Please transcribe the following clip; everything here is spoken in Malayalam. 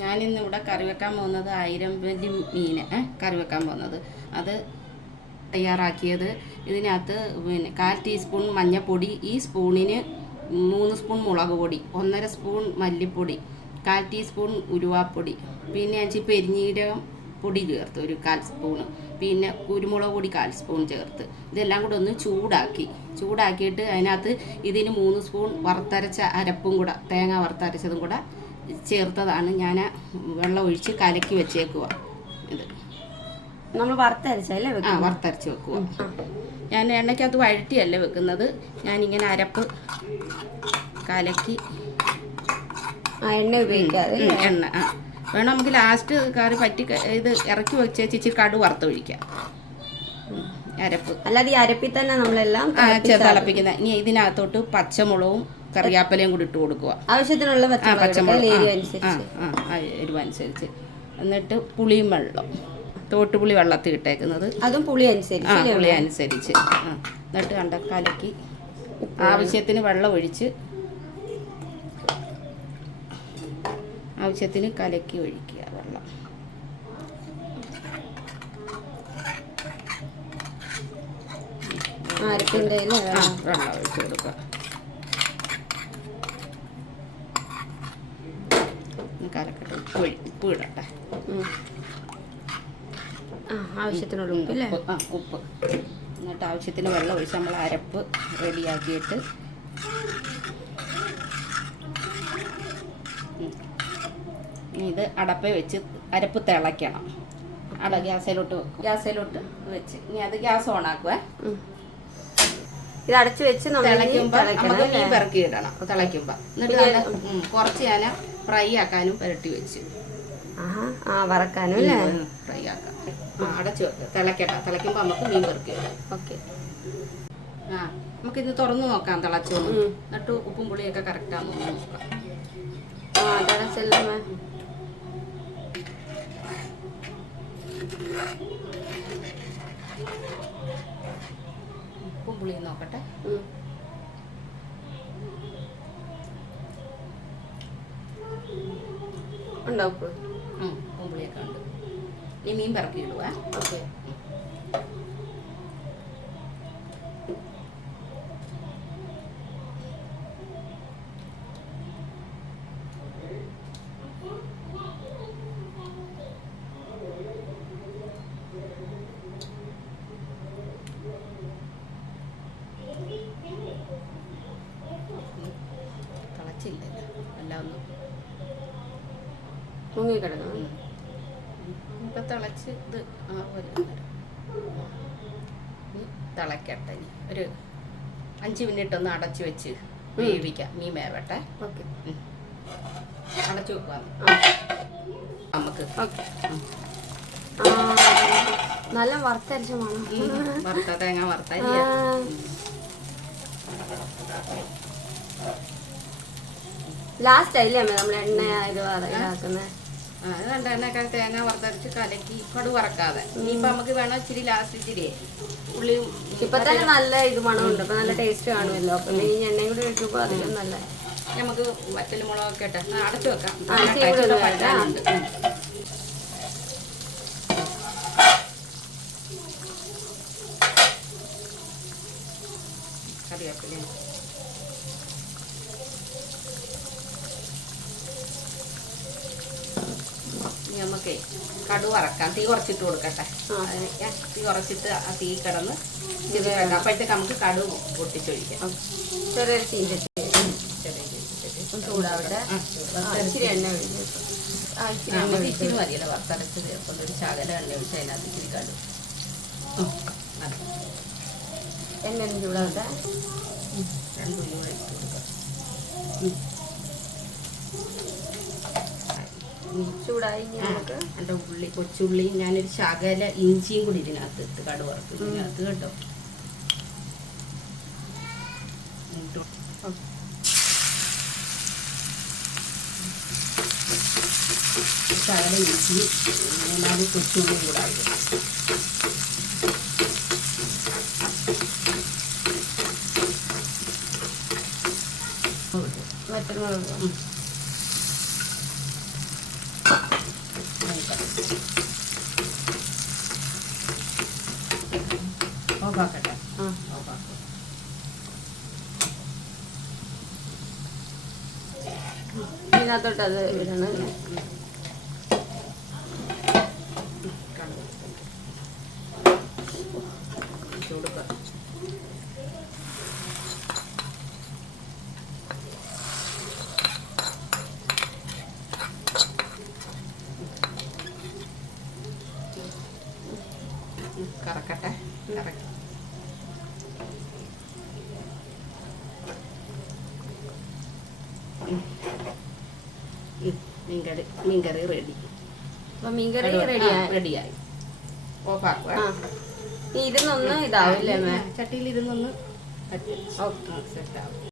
ഞാനിന്നിവിടെ കറി വെക്കാൻ പോകുന്നത് 1000 വലി മീൻ കറി വെക്കാൻ പോകുന്നത്. അത് തയ്യാറാക്കിയത് ഇതിനകത്ത് പിന്നെ 1/4 ടീസ്പൂൺ മഞ്ഞൾപ്പൊടി, ഈ സ്പൂണിന് 3 സ്പൂൺ മുളക് പൊടി, 1.5 സ്പൂൺ മല്ലിപ്പൊടി, 1/4 ടീസ്പൂൺ ഉലുവാപ്പൊടി, പിന്നെ പെരിഞ്ജീരകം പൊടി ചേർത്ത് ഒരു 1/4 സ്പൂണ്, പിന്നെ കുരുമുളക് പൊടി 1/4 സ്പൂൺ ചേർത്ത് ഇതെല്ലാം കൂടെ ഒന്ന് ചൂടാക്കിയിട്ട് അതിനകത്ത് ഇതിന് 3 സ്പൂൺ വറുത്തരച്ച അരപ്പും കൂടെ, തേങ്ങ വറുത്തരച്ചതും കൂടെ ചേർത്തതാണ്. ഞാൻ വെള്ളം ഒഴിച്ച് കലക്കി വെച്ചേക്കുക. ഇത് നമ്മൾ വറുത്തരച്ചല്ലേ വെക്കുക? വറുത്തരച്ച് വെക്കുക. ഞാൻ എണ്ണയ്ക്കകത്ത് വഴറ്റിയല്ല വെക്കുന്നത്. ഞാനിങ്ങനെ അരപ്പ് കലക്കി എണ്ണ ഉപയോഗിക്കാതെ എണ്ണ വേണം. നമുക്ക് ലാസ്റ്റ് കറി പറ്റി ഇത് ഇറക്കി വെച്ചേച്ച് കടു വറുത്തൊഴിക്കാം. അരപ്പ് അല്ലാതെ ഈ അരപ്പിൽ തന്നെ നമ്മളെല്ലാം തിളപ്പിക്കുന്ന. ഇനി ഇതിനകത്തോട്ട് പച്ചമുളകും കറിവേപ്പിലയും കൂടി ഇട്ട് കൊടുക്കുക. ആവശ്യത്തിനുള്ള പച്ചമുളക് എരിവനുസരിച്ച്. എന്നിട്ട് പുളിയും വെള്ളം, തോട്ടുപുളി വെള്ളത്തിൽ ഇട്ടേക്കുന്നത്, അതും പുളി അനുസരിച്ച്. എന്നിട്ട് കണ്ട കലക്കി ആവശ്യത്തിന് വെള്ളം ഒഴിച്ച് ആവശ്യത്തിന് കലക്കി ഒഴിക്കുക വെള്ളം. വെള്ളം ഒഴിച്ച് കൊടുക്കുക. കലക്കട്ടെ. ഉപ്പ് ഇടട്ടെ. ആവശ്യത്തിനുള്ള ഉപ്പ്. എന്നിട്ട് ആവശ്യത്തിന് വെള്ളം ഒഴിച്ച് നമ്മൾ അരപ്പ് റെഡിയാക്കിയിട്ട് ഇത് അടപ്പേ വെച്ച് അരപ്പ് തിളയ്ക്കണം. ഗ്യാസിലോട്ട് വെച്ച് ഇനി അത് ഗ്യാസ് ഓണാക്കുവേ. ഇത് അടച്ചു വെച്ച് നമുക്ക് മീൻ പെറുക്കി ഇടണം തിളയ്ക്കുമ്പോൾ. എന്നിട്ട് കുറച്ച് ഞാൻ ഫ്രൈ ആക്കാനും പുരട്ടി വെച്ച് വറക്കാനും ഫ്രൈ ആക്കാം. അടച്ചു വെക്കുക. തിളയ്ക്കുമ്പോൾ നമുക്ക് മീൻ പെറുക്കി ഇടാം. ഓക്കെ. നമുക്കിത് തുറന്നു നോക്കാം തിളച്ചോന്ന്. എന്നിട്ട് ഉപ്പും പുളിയൊക്കെ കറക്റ്റാന്ന് നോക്കാം. ഉപ്പും പുളിയും നോക്കട്ടെ. ഉപ്പ് ഉപ്പും പുളിയൊക്കെ ഉണ്ട്. ഇനി മീൻ പിറക്കി ഇടുക. ഓക്കെ. മുങ്ങിക്കിടക്കണം. ഇപ്പം തിളച്ച് ഇത് തിളക്കട്ടെ. ഒരു 5 മിനിറ്റ് ഒന്ന് അടച്ചു വെച്ച് വേവിക്കാം. മീൻ വേവട്ടെ. ഓക്കെ. അടച്ചു വെക്കുക നമുക്ക്. നല്ല വറുത്തരച്ച മണം. വറുത്ത തേങ്ങ വറുത്തരി. ലാസ്റ്റ് ആയില്ലേ നമ്മൾ എണ്ണ ഇതാക്കുന്നത്? എണ്ണയൊക്കെ തേങ്ങ വറുത്തരച്ച് കലക്കി കടു വറക്കാതെ. ഇനിയിപ്പോൾ നമുക്ക് വേണം ഇച്ചിരി ലാസ്റ്റ് ഇച്ചിരി ഉള്ളിയും. ഇപ്പൊ തന്നെ നല്ല ഇത് മണമുണ്ട്. അപ്പൊ നല്ല ടേസ്റ്റ് കാണുമല്ലോ. അപ്പൊ ഈ എണ്ണയും കൂടി വെക്കുമ്പോൾ അതിലും നല്ല. നമുക്ക് വറ്റൽ മുളകൊക്കെ ഇട്ട് അടച്ചു വെക്കാം. കറിവേപ്പില നമുക്ക് കടു വറക്കാം. തീ കുറച്ചിട്ട് കൊടുക്കട്ടെ. തീ കുറച്ചിട്ട് ആ തീ കിടന്ന് അപ്പോഴത്തേക്ക് നമുക്ക് കടു പൊട്ടിച്ചൊഴിക്കാം. ചെറിയൊരു ചീഞ്ചട്ടി ചൂടാവട്ടെ. ഇച്ചിരി എണ്ണ ഇച്ചിരി മതിയല്ലോ വറുത്തരച്ച് ചേർക്കൊണ്ട് ഒരു ശകല എണ്ണ ഒഴിച്ച് അതിനകത്ത് ഇച്ചിരി കടു. എണ്ണ ചൂടാവട്ടെ. 2 ഉള്ളി കൂടെ ഇട്ട് കൊടുക്കാം. ചൂടായി നമുക്ക് ഉള്ളി, കൊച്ചുള്ളിയും ഞാനൊരു ശകല ഇഞ്ചിയും കൂടി ഇതിനകത്ത് ഇട്ട് കടു വറുക്കും. ഇതിനകത്ത് കേട്ടോ. ശകല ഇഞ്ചി, എന്നാലും കൊച്ചുള്ളിയും കൂടെ ആയിരിക്കും. ഇതിനകത്തോട്ട് അത് ഇടണം അല്ലേ? കറക്കട്ടെ, കറക്കി മീൻകറി റെഡി. അപ്പൊ മീൻകറി റെഡിയായി. റെഡിയായി. ഓഫാക്കുക. ഇരുന്നൊന്ന് ഇതാവില്ലേ മേ? ചട്ടിയിൽ ഇരുന്നൊന്ന് ഓക്കെ സെറ്റാവും.